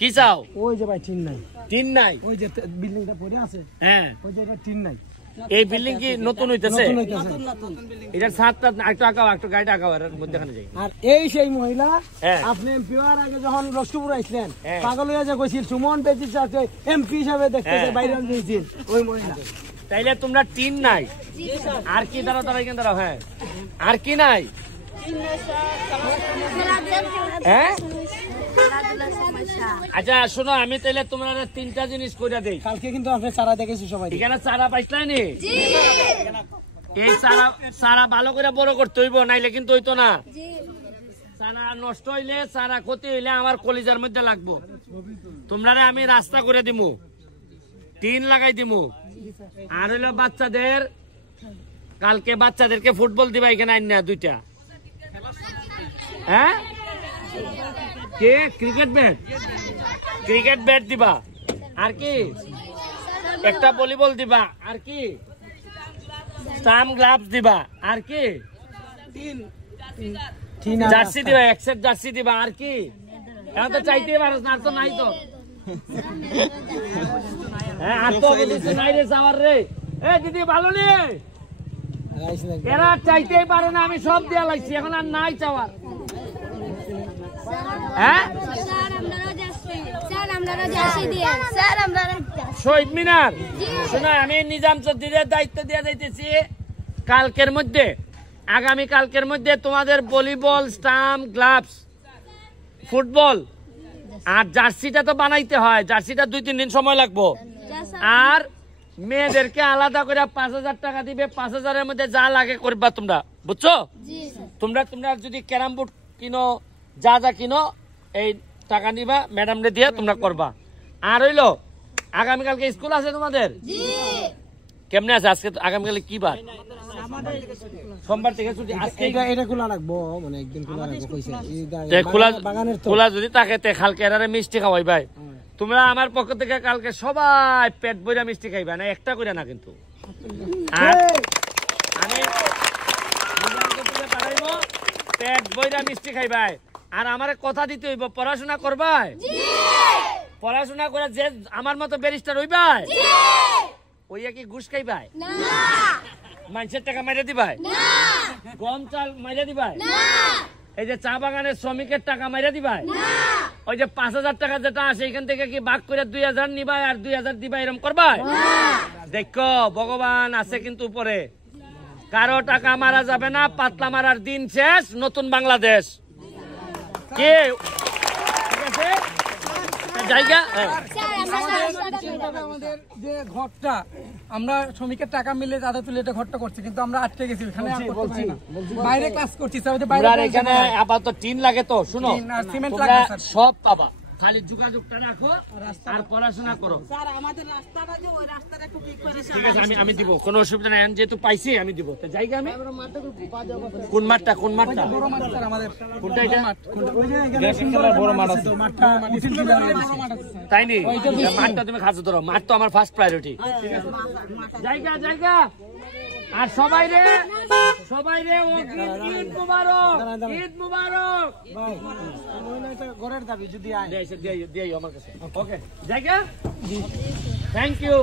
কি চাও? ওই যে ভাই টিন নাই। টিন নাই? ওই যে বিল্ডিংটা পড়ে আছে, হ্যাঁ ওই যে এটা টিন নাই। এই বিল্ডিং কি নতুন হইতেছে? নতুন। এটার ছাদটা একটু আঁকাও, একটু গাড়িটা আঁকাও, এর মধ্যেখানে যাই। আর এই সেই মহিলা, হ্যাঁ। আপনি এমপি হওয়ার আগে যখন লক্ষ্মীপুর আসলেন, হ্ঁ। পাগল হয়ে যে কইছিল সুমন বেঁচে আছে এমপি হিসাবে দেখতে হ্যাঁ। বাইরে দিয়েছিল ওই মহিলা। তাইলে তোমরা টিন নাই? আর কি দাঁড়াও, দাঁড়াও এখানে দাঁড়াও। হ্যাঁ, আর কি নাই? হ্যাঁ আচ্ছা শোনো, আমি তাইলে তোমরা 3টা জিনিস কইরা দেই। কালকে কিন্তু আপনি চারা দেখেছি সবাই। এখানে চারা পাইছলানি? এই চারা ভালো করে বড় করতে হইব, নাইলে কিন্তু হইতো না। চারা নষ্ট হইলে, চারা ক্ষতি হইলে আমার কলিজার মধ্যে লাগবো। তোমরা আমি রাস্তা করে দিমু, টিন লাগাই দিমু। আর হইলো বাচ্চাদের, কালকে বাচ্চাদেরকে ফুটবল দিবা এখানে আইনা 2টা। হ্যাঁ, কে ক্রিকেট ব্যাট? ক্রিকেট ব্যাট দিবা। আর কি? একটা ভলিবল দিবা। আর কি? স্টাম্প গ্লাভস দিবা। আর কি? জার্সি দিবা, এক সেট জার্সি দিবা। আর কি? এখন তো চাইতেই পারো না, আর তো নাই তো। হ্যাঁ, আর তো কিছু নাই রে যাওয়ার রে। এ দিদি ভালো নেই, এরা চাইতেই পারে না, আমি সব দেয়া লাগছি, এখন আর নাই চাওয়ার। হ্যাঁ, শহীদ মিনার শোনা, আমি নিজাম চৌধুরীর দায়িত্ব দিয়ে যাইতেছি। কালকের মধ্যে, আগামী কালকের মধ্যে তোমাদের ভলিবল, স্টাম্প, গ্লাভস, ফুটবল আর জার্সিটা তো বানাইতে হয়। জার্সিটা 2-3 দিন সময় লাগবো। আর মেয়েদেরকে আলাদা করে 5000 টাকা দিবে। 5000-এর মধ্যে যা লাগে করবা তোমরা, বুঝছো? তোমরা যদি ক্যারাম বোর্ড কিনো, যা যা কিনো, এই টাকা নিবা, ম্যাডামরে দিয়ে তোমরা করবা। আর হইলো আগামীকালকে স্কুল আছে তোমাদের? কেমনে আছে আজকে? আগামীকালে কি বার? সোমবার থেকে ছুটি। আজকে এটা খোলা রাখবো, মানে একদিন খোলা রাখবো কইছে। খোলা যদি থাকে তে কালকে এরারে মিষ্টি খাওয়াই ভাই। তোমরা আমার পক্ষ থেকে কালকে সবাই পেট ভরে মিষ্টি খাইবা, না একটা করে না কিন্তু। আর আমি পাঠাইবো, পেট ভরে মিষ্টি খাইবাই। আর আমার কথা দিতে হইব, পড়াশোনা করবাই। পড়াশোনা করে যে আমার মতো ব্যারিস্টার হইবাই। ওইয়া কি ঘুষ খাইবাই? মানুষের টাকা মাইরা দিবাই? গম চাল মাইরা দিবাই? এই যে চা বাগানের শ্রমিকের টাকা মাইরা দিবাই? ওই যে 5000 টাকা যেটা আসে এখান থেকে কি ভাগ করে 2000 নিবাই আর 2000 দিবাই, এরকম করবাই? দেখো ভগবান আছে কিন্তু উপরে, কারো টাকা মারা যাবে না। পাতলা মারার দিন শেষ, নতুন বাংলাদেশ। কে ঠিক আছে জায়গা? আমাদের যে ঘরটা আমরা শ্রমিকের টাকা মিলে যাদের তুলে এটা ঘরটা করছি, কিন্তু আমরা আটকে গেছি ওখানে, বাইরে ক্লাস করছি। এখানে আপাতত টিন লাগে তো, শুনো সব পাবা, খালি যোগাযোগটা রাখো আর পড়াশোনা করো। ঠিক আছে, আমি দিব, কোনো অসুবিধা নাই। যেহেতু পাইছি আমি দিব। জায়গা আমি কোন মাঠটা? কোন মাঠটা? কোনটা এটা? তাই নি? মাঠটা তুমি খাচ্ছ ধরো, মাঠ তো আমার ফার্স্ট প্রায়োরিটি। জায়গা জায়গা। আর সবাই রে ঈদ মুবারক, ঈদ মুবারক। ঘরের দাবি যদি দিয়ে আমার কাছে। ওকে জায়গা। Thank you.